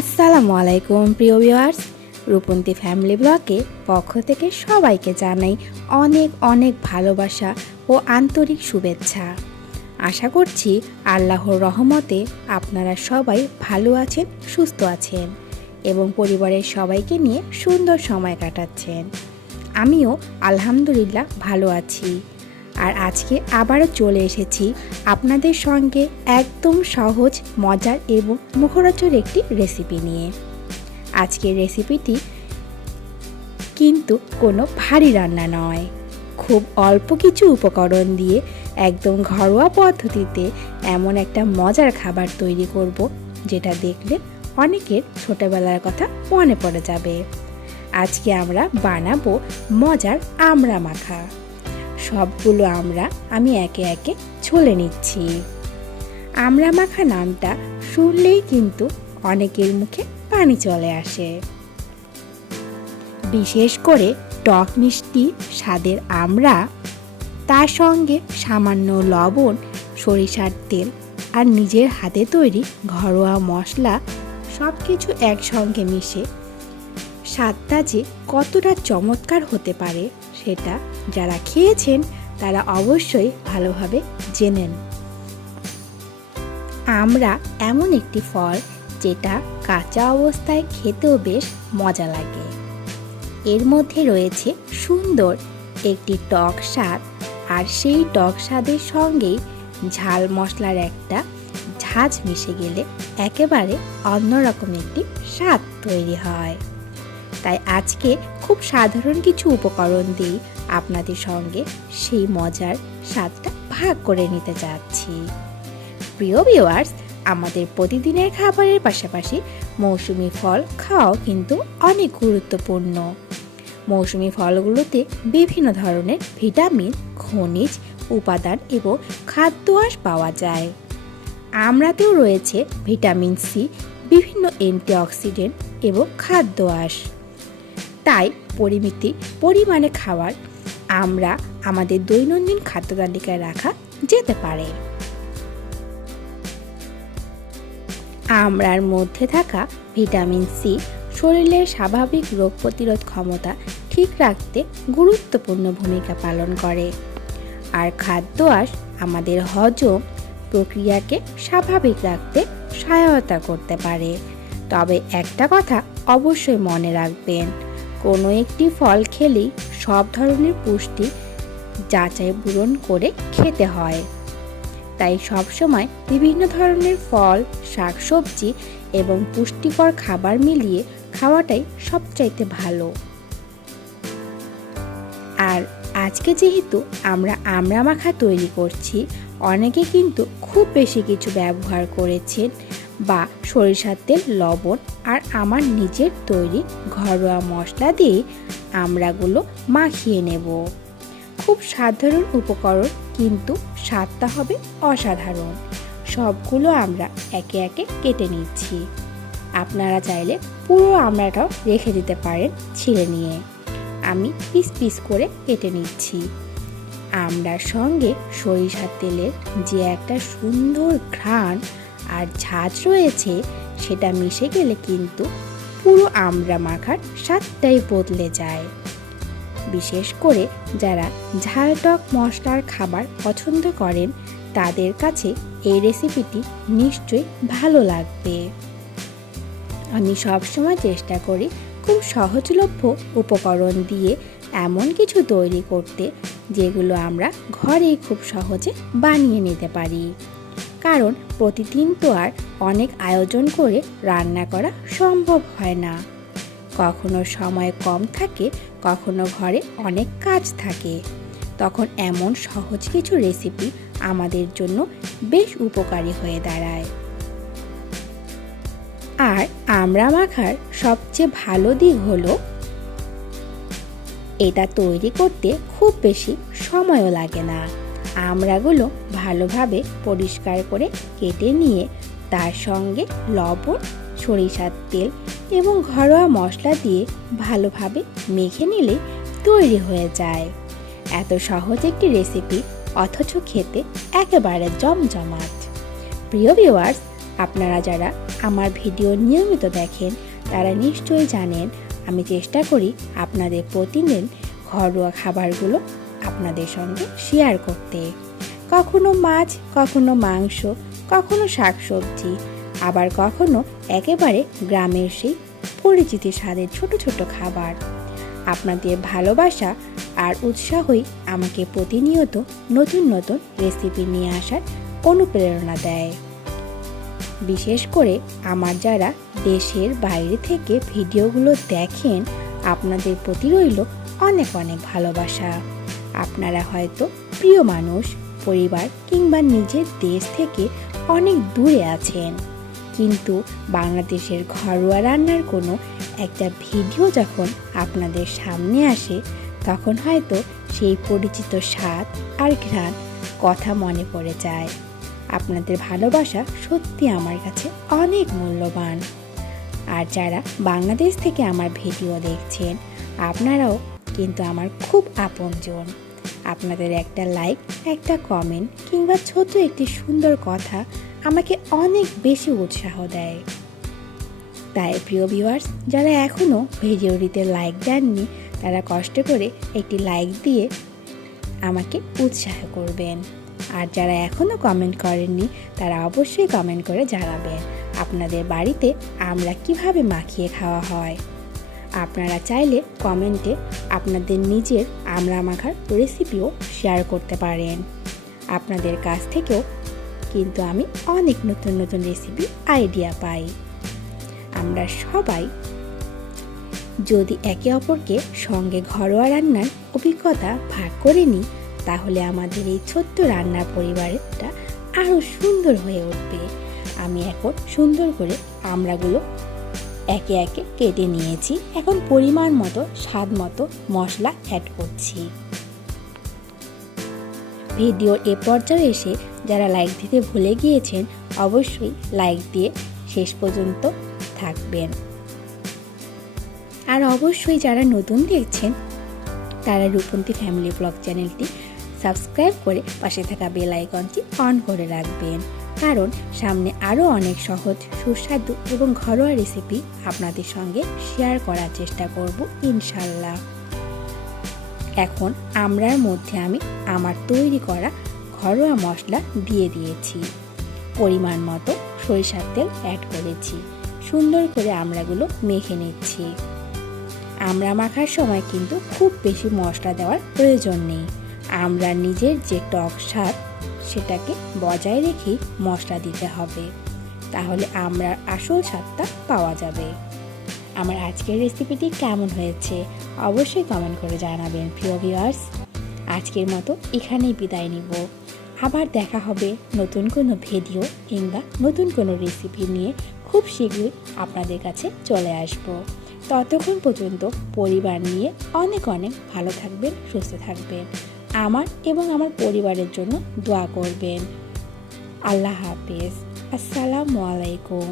আসসালামু আলাইকুম প্রিয় ভিউয়ার্স, রূপন্তী ফ্যামিলি ব্লগে পক্ষ থেকে সবাইকে জানাই অনেক অনেক ভালোবাসা ও আন্তরিক শুভেচ্ছা। আশা করছি আল্লাহর রহমতে আপনারা সবাই ভালো আছেন, সুস্থ আছেন এবং পরিবারের সবাইকে নিয়ে সুন্দর সময় কাটাচ্ছেন। আমিও আলহামদুলিল্লাহ ভালো আছি। আর আজকে আবারও চলে এসেছি আপনাদের সঙ্গে একদম সহজ, মজার এবং মুখরোচক একটি রেসিপি নিয়ে। আজকের রেসিপিটি কিন্তু কোনো ভারী রান্না নয়, খুব অল্প কিছু উপকরণ দিয়ে একদম ঘরোয়া পদ্ধতিতে এমন একটা মজার খাবার তৈরি করব, যেটা দেখলে অনেকের ছোটবেলার কথা মনে পড়ে যাবে। আজকে আমরা বানাবো মজার আমড়া মাখা। সবগুলো আমি একে একে ছলে নিচ্ছি। আমড়া মাখা নামটা শুনলেই কিন্তু অনেকের মুখে পানি চলে আসে। বিশেষ করে টক মিষ্টি স্বাদের আমড়া, তার সঙ্গে সামান্য লবণ, সরিষার তেল আর নিজের হাতে তৈরি ঘরোয়া মশলা সব কিছু একসঙ্গে মিশে স্বাদটা যে কতটা চমৎকার হতে পারে সেটা যারা খেয়েছেন তারা অবশ্যই ভালোভাবে জেনেন। আমড়া এমন একটি ফল যেটা কাঁচা অবস্থায় খেতেও বেশ মজা লাগে। এর মধ্যে রয়েছে সুন্দর একটি টক স্বাদ, আর সেই টক স্বাদের সঙ্গেই ঝাল মশলার একটা ঝাঁঝ মিশে গেলে একেবারে অন্যরকম একটি স্বাদ তৈরি হয়। তাই আজকে খুব সাধারণ কিছু উপকরণ দিয়ে আপনাদের সঙ্গে সেই মজার স্বাদটা ভাগ করে নিতে যাচ্ছি। প্রিয় ভিউয়ার্স, আমাদের প্রতিদিনের খাবারের পাশাপাশি মৌসুমি ফল খাওয়াও কিন্তু অনেক গুরুত্বপূর্ণ। মৌসুমি ফলগুলোতে বিভিন্ন ধরনের ভিটামিন, খনিজ উপাদান এবং খাদ্য আঁশ পাওয়া যায়। আমড়াতেও রয়েছে ভিটামিন সি, বিভিন্ন অ্যান্টিঅক্সিডেন্ট এবং খাদ্য আঁশ। তাই পরিমিত পরিমাণে খাবার আমরা আমাদের দৈনন্দিন খাদ্য তালিকায় রাখা যেতে পারে। আমড়ার মধ্যে থাকা ভিটামিন সি শরীরের স্বাভাবিক রোগ প্রতিরোধ ক্ষমতা ঠিক রাখতে গুরুত্বপূর্ণ ভূমিকা পালন করে, আর খাদ্য আঁশ আমাদের হজম প্রক্রিয়াকে স্বাভাবিক রাখতে সহায়তা করতে পারে। তবে একটা কথা অবশ্যই মনে রাখবেন, কোনো একটি ফল খেলেই সব ধরনের পুষ্টি যাচাই পূরণ করে খেতে হয়। তাই সবসময় বিভিন্ন ধরনের ফল, শাকসবজি এবং পুষ্টিকর খাবার মিলিয়ে খাওয়াটাই সবচাইতে ভালো। আর আজকে যেহেতু আমরা আমড়া মাখা তৈরি করছি, অনেকে কিন্তু খুব বেশি কিছু ব্যবহার করেছেন বা সরিষার তেল, লবণ আর আমার নিজের তৈরি ঘরোয়া মশলা দিয়ে আমড়াগুলো মাখিয়ে নেব। খুব সাধারণ উপকরণ, কিন্তু স্বাদটা হবে অসাধারণ। সবগুলো আমরা একে একে কেটে নিচ্ছি। আপনারা চাইলে পুরো আমড়াটাও রেখে দিতে পারেন ছিলে নিয়ে। আমি পিস পিস করে কেটে নিচ্ছি। আমড়ার সঙ্গে সরিষার তেলের যে একটা সুন্দর ঘ্রাণ আর ঝাঁঝ রয়েছে, সেটা মিশে গেলে কিন্তু পুরো আমড়া মাখার স্বাদটাই বদলে যায়। বিশেষ করে যারা ঝাল টক মশলার খাবার পছন্দ করেন তাদের কাছে এই রেসিপিটি নিশ্চয়ই ভালো লাগবে। আমি সবসময় চেষ্টা করি খুব সহজলভ্য উপকরণ দিয়ে এমন কিছু তৈরি করতে যেগুলো আমরা ঘরেই খুব সহজে বানিয়ে নিতে পারি। কারণ প্রতিদিন তো আর অনেক আয়োজন করে রান্না করা সম্ভব হয় না। কখনো সময় কম থাকে, কখনো ঘরে অনেক কাজ থাকে। তখন এমন সহজ কিছু রেসিপি আমাদের জন্য বেশ উপকারী হয়ে দাঁড়ায়। আর আমড়া মাখার সবচেয়ে ভালো দিক হলো এটা তৈরি করতে খুব বেশি সময়ও লাগে না। আমড়াগুলো ভালোভাবে পরিষ্কার করে কেটে নিয়ে তার সঙ্গে লবণ, সরিষার তেল এবং ঘরোয়া মশলা দিয়ে ভালোভাবে মেখে নিলে তৈরি হয়ে যায়। এত সহজ একটি রেসিপি, অথচ খেতে একেবারে জমজমাট। প্রিয় ভিউয়ার্স, আপনারা যারা আমার ভিডিও নিয়মিত দেখেন তারা নিশ্চয়ই জানেন আমি চেষ্টা করি আপনাদের প্রতিদিন ঘরোয়া খাবারগুলো আপনাদের সঙ্গে শেয়ার করতে। কখনো মাছ, কখনো মাংস, কখনো শাকসবজি, আবার কখনো একেবারে গ্রামের সেই পরিচিত স্বাদের ছোট ছোট খাবার। আপনাদের ভালোবাসা আর উৎসাহই আমাকে প্রতিনিয়ত নতুন নতুন রেসিপি নিয়ে আসার অনুপ্রেরণা দেয়। বিশেষ করে আমার যারা দেশের বাইরে থেকে ভিডিওগুলো দেখেন, আপনাদের প্রতি রইল অনেক অনেক ভালোবাসা। আপনারা হয়তো প্রিয় মানুষ, পরিবার কিংবা নিজের দেশ থেকে অনেক দূরে আছেন, কিন্তু বাংলাদেশের ঘরোয়া রান্নার কোনো একটা ভিডিও যখন আপনাদের সামনে আসে তখন হয়তো সেই পরিচিত স্বাদ আর ঘ্রাণ কথা মনে পড়ে যায়। আপনাদের ভালোবাসা সত্যি আমার কাছে অনেক মূল্যবান। আর যারা বাংলাদেশ থেকে আমার ভিডিও দেখছেন, আপনারাও কিন্তু আমার খুব আপনজন। আপনাদের একটা লাইক, একটা কমেন্ট কিংবা ছোট একটি সুন্দর কথা আমাকে অনেক বেশি উৎসাহ দেয়। তাই প্রিয় ভিউয়ার্স, যারা এখনও ভিডিওটিতে লাইক দেননি তারা কষ্ট করে একটি লাইক দিয়ে আমাকে উৎসাহ করবেন। আর যারা এখনও কমেন্ট করেননি তারা অবশ্যই কমেন্ট করে জানাবেন আপনাদের বাড়িতে আমরা কিভাবে মাখিয়ে খাওয়া হয়। আপনারা চাইলে কমেন্টে আপনাদের নিজের আমড়া মাখার রেসিপিও শেয়ার করতে পারেন। আপনাদের কাছ থেকেও কিন্তু আমি অনেক নতুন নতুন রেসিপি আইডিয়া পাই। আমরা সবাই যদি একে অপরকে সঙ্গে ঘরোয়া রান্নার অভিজ্ঞতা ভাগ করে নিই, তাহলে আমাদের এই ছোট্ট রান্নার পরিবারটা আরও সুন্দর হয়ে উঠবে। আমি এখন সুন্দর করে আমড়াগুলো একে একে কেটে নিয়েছি। এখন পরিমাণ মতো স্বাদ মতো মশলা অ্যাড করছি। ভিডিও এ পর্যায়ে এসে যারা লাইক দিতে ভুলে গিয়েছেন অবশ্যই লাইক দিয়ে শেষ পর্যন্ত থাকবেন। আর অবশ্যই যারা নতুন দেখছেন তারা রূপন্তী ফ্যামিলি ব্লগ চ্যানেলটি সাবস্ক্রাইব করে পাশে থাকা বেল আইকনটি অন করে রাখবেন, কারণ সামনে আরও অনেক সহজ, সুস্বাদু এবং ঘরোয়া রেসিপি আপনাদের সঙ্গে শেয়ার করার চেষ্টা করব ইনশাল্লাহ। এখন আমড়ার মধ্যে আমি আমার তৈরি করা ঘরোয়া মশলা দিয়ে দিয়েছি। পরিমাণ মতো সরিষার তেল অ্যাড করেছি। সুন্দর করে আমড়াগুলো মেখে নিচ্ছি। আমড়া মাখার সময় কিন্তু খুব বেশি মশলা দেওয়ার প্রয়োজন নেই। আমড়ার নিজের যে টক স্বাদ সেটাকে বজায় রেখেই মশলা দিতে হবে, তাহলে আমড়ার আসল স্বাদটা পাওয়া যাবে। আমার আজকের রেসিপিটি কেমন হয়েছে অবশ্যই কমেন্ট করে জানাবেন প্রিয় ভিউয়ার্স। আজকের মতো এখানেই বিদায় নিব। আবার দেখা হবে নতুন কোনো ভিডিও কিংবা নতুন কোনো রেসিপি নিয়ে খুব শীঘ্রই আপনাদের কাছে চলে আসব। ততক্ষণ পর্যন্ত পরিবার নিয়ে অনেক অনেক ভালো থাকবেন, সুস্থ থাকবেন। আমার এবং আমার পরিবারের জন্য দোয়া করবেন। আল্লাহ হাফেজ। আসসালামু আলাইকুম।